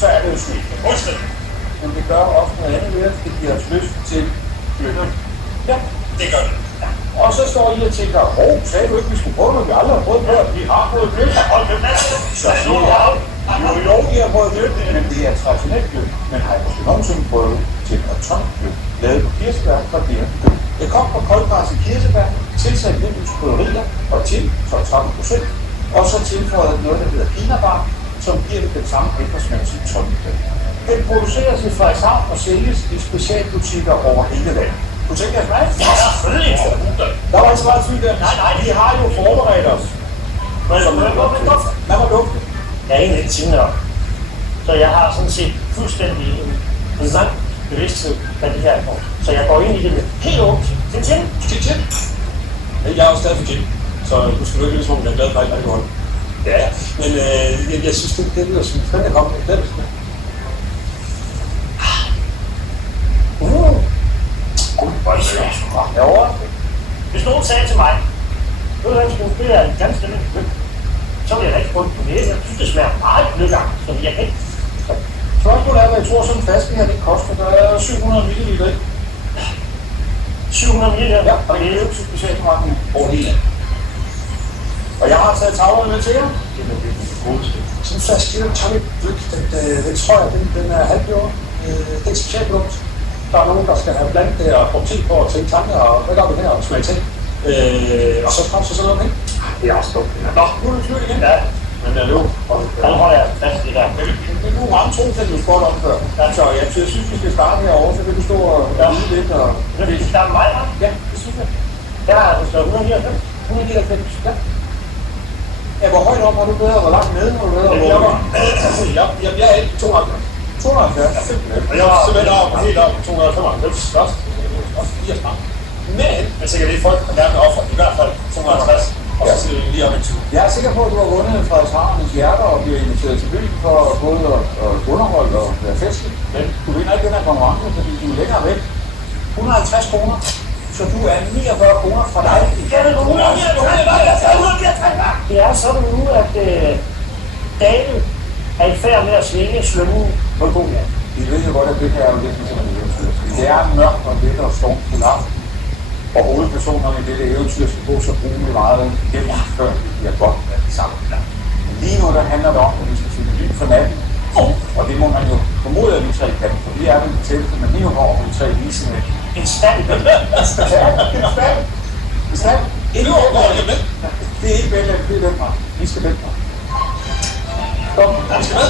så er det jo smidt. Men det gør også noget andet ved, at det giver os lyst til lykke. Ja, det gør det. Ja. Og så står I og tænker, sagde du ikke, vi skulle prøve noget, vi aldrig har prøvet før? Vi har prøvet gløb. Så siger jeg, jo, I har prøvet gløb, men det er traditionelt gløb. Men har I måske nogensinde prøvet til at tongløb, lavet på kirsebær fra Bjerg? Det kom fra koldgræs i kirsebær, tilsat lidt krydderier og til 12-13%, og så tilføjet noget, der hedder pinabar, som giver det den samme eftersmag som tongløb. Den produceres i Frederikshavn og sælges i specialbutikker over hele landet. Du tænker jeg smage? Ja, selvfølgelig. Der var ikke så meget tvivl der. Nej, de har jo forberedt os. Hvad var duften? Jeg er egentlig ikke tænkt op. Så jeg har sådan set fuldstændig en lang bevidsthed af det her. Så jeg går ind i det med helt åbent. Til. Jeg er jo stadig for gin, så du skal ikke ligesom, om jeg er glad for alt alkohol. Ja, men jeg synes, det lyder som fanden, jeg kommer med. Det er Hvis nogen sagde til mig, ved du hvad, det er en ganske almindelig gløb, så vil jeg da ikke prøve på det. Jeg synes, det smager meget gløggang, så jeg kan ikke. Spørgsmålet er, hvad jeg tror, sådan en flaske her, det koster. Der er 700 ml, ikke? 700 ml? Ja, og det er jo til specialforretning over hele landet. Og jeg har taget tavlerne med til jer. Sådan en flaske gin og tonic gløgg, den tror jeg, den er halvbjørn. Det er et specialprodukt. Der er nogen, der skal have blandt det og brugt tid på at tænke tanker, og hvad gør vi her og smage ting. Og så frem til sådan noget, ikke? Det er også dumt. Nå, nu er det slut igen. Ja. Men det er jo. Der holder jeg fast i der. Det er nogle mange trodsæt, du spurgte om før. Så jeg synes, vi skal starte herovre, så vil du stå og vide lidt. Vil du starte med mig, hva'? Ja, det synes jeg. Der er altså 199. 199, ja. Ja, hvor højt op har du bedre, hvor langt nede har du bedre? Jeg er ikke 270. 270? Ja, simpelthen. Og jeg var simpelthen helt op på 295 først. Også 80 Men jeg tænker, det er folk, der gerne offer, i hvert fald 250. Og så siger vi lige om en tur. Jeg er sikker på, at du har vundet Frederikshavns hjerter og bliver inviteret til byen for både at underholde og være festlig. Men du vinder ikke den her konkurrence, fordi du er længere væk. 150 kroner. Så du er 49 kroner fra dig. Det er sådan nu, at David er i færd med at svinge slømmen på en god nat. Vi ved jo godt, at det her er jo lidt ligesom en eventyr. Det er mørkt og lidt og stormfuld aften. Og hovedpersonerne i dette eventyr skal gå så brugelig meget igennem, før vi bliver godt med det samme. Lige nu der handler det om, at vi skal finde lyd for natten. Og det må man jo formode, at vi tre kan. For vi er vel i teltet, men lige nu går vi tre lige sådan en stand. En stand? Det er ikke vælge, det er vælge. Vi skal vælge. Kom, vi skal med.